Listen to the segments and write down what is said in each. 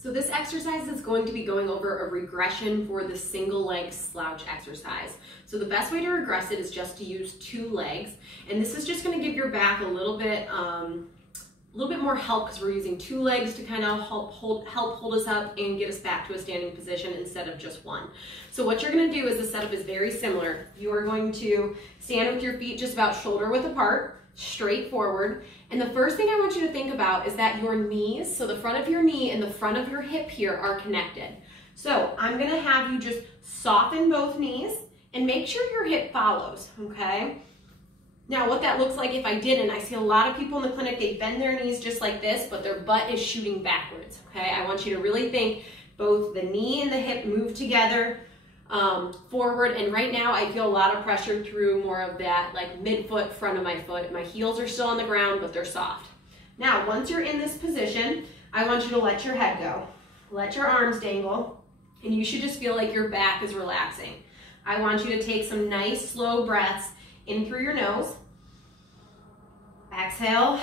So this exercise is going to be going over a regression for the single leg slouch exercise. So the best way to regress it is just to use 2 legs. And this is just going to give your back a little bit more help because we're using 2 legs to kind of help hold us up and get us back to a standing position instead of just 1. So what you're going to do is the setup is very similar. You are going to stand with your feet just about shoulder width apart, straight forward. And the first thing I want you to think about is that your knees, so the front of your knee and the front of your hip here are connected. So I'm going to have you just soften both knees and make sure your hip follows, okay? Now what that looks like if I didn't, I see a lot of people in the clinic, they bend their knees just like this, but their butt is shooting backwards, okay? I want you to really think both the knee and the hip move together forward, and right now I feel a lot of pressure through more of that like mid-foot, front of my foot. My heels are still on the ground, but they're soft. Now, once you're in this position, I want you to let your head go. Let your arms dangle, and you should just feel like your back is relaxing. I want you to take some nice slow breaths in through your nose. Exhale.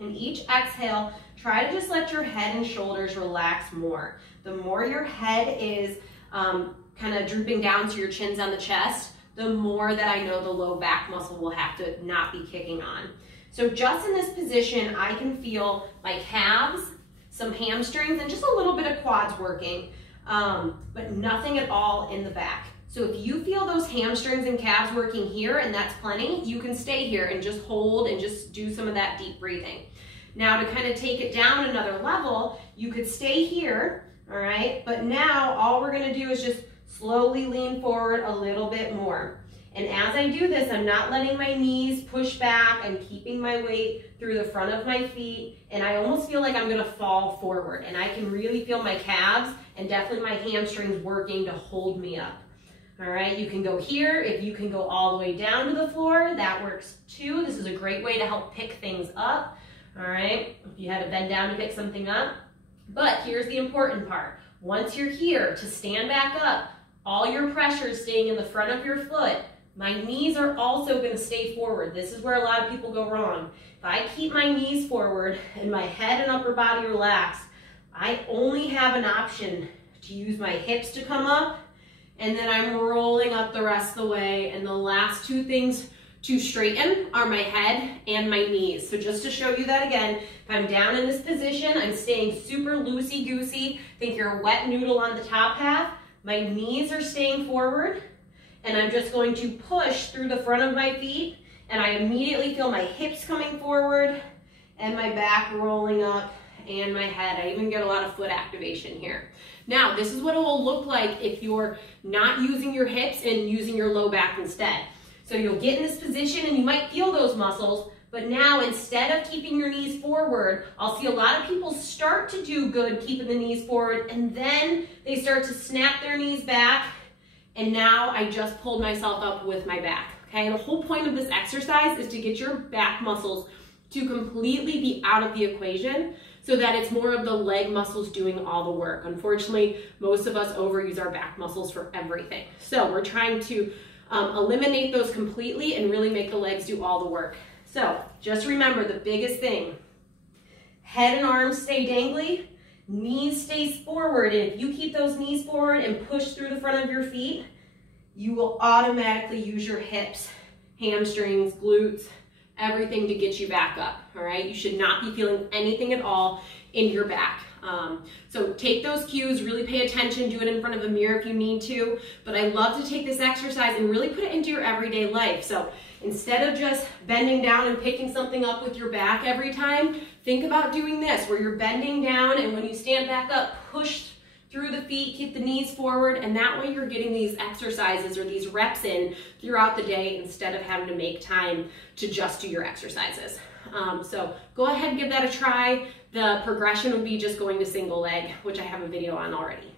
And each exhale, try to just let your head and shoulders relax more. The more your head is kind of drooping down so your chin's on the chest, the more that I know the low back muscle will have to not be kicking on. So just in this position, I can feel my calves, some hamstrings, and just a little bit of quads working, but nothing at all in the back. So if you feel those hamstrings and calves working here, and that's plenty, you can stay here and just hold and just do some of that deep breathing. Now to kind of take it down another level, you could stay here, all right? But now all we're gonna do is just slowly lean forward a little bit more. And as I do this, I'm not letting my knees push back. I'm keeping my weight through the front of my feet, and I almost feel like I'm gonna fall forward. And I can really feel my calves and definitely my hamstrings working to hold me up. All right, you can go here. If you can go all the way down to the floor, that works too. This is a great way to help pick things up. All right, if you had to bend down to pick something up. But here's the important part. Once you're here, to stand back up, all your pressure is staying in the front of your foot. My knees are also going to stay forward. This is where a lot of people go wrong. If I keep my knees forward and my head and upper body relaxed, I only have an option to use my hips to come up, and then I'm rolling up the rest of the way. And the last 2 things to straighten are my head and my knees. So just to show you that again, if I'm down in this position, I'm staying super loosey-goosey. Think you're a wet noodle on the top half. My knees are staying forward, and I'm just going to push through the front of my feet, and I immediately feel my hips coming forward and my back rolling up and my head. I even get a lot of foot activation here. Now, this is what it will look like if you're not using your hips and using your low back instead. So you'll get in this position and you might feel those muscles, but now instead of keeping your knees forward, I'll see a lot of people start to do good keeping the knees forward, and then they start to snap their knees back, and now I just pulled myself up with my back, okay? The whole point of this exercise is to get your back muscles to completely be out of the equation so that it's more of the leg muscles doing all the work. Unfortunately, most of us overuse our back muscles for everything. So we're trying to eliminate those completely and really make the legs do all the work. So just remember the biggest thing, head and arms stay dangly, knees stays forward, and if you keep those knees forward and push through the front of your feet, you will automatically use your hips, hamstrings, glutes, everything to get you back up, all right? You should not be feeling anything at all in your back. So take those cues, really pay attention, do it in front of a mirror if you need to, but I love to take this exercise and really put it into your everyday life. So instead of just bending down and picking something up with your back every time, think about doing this, where you're bending down, and when you stand back up, push through the feet, keep the knees forward, and that way you're getting these exercises or these reps in throughout the day instead of having to make time to just do your exercises. So go ahead and give that a try. The progression would be just going to single leg, which I have a video on already.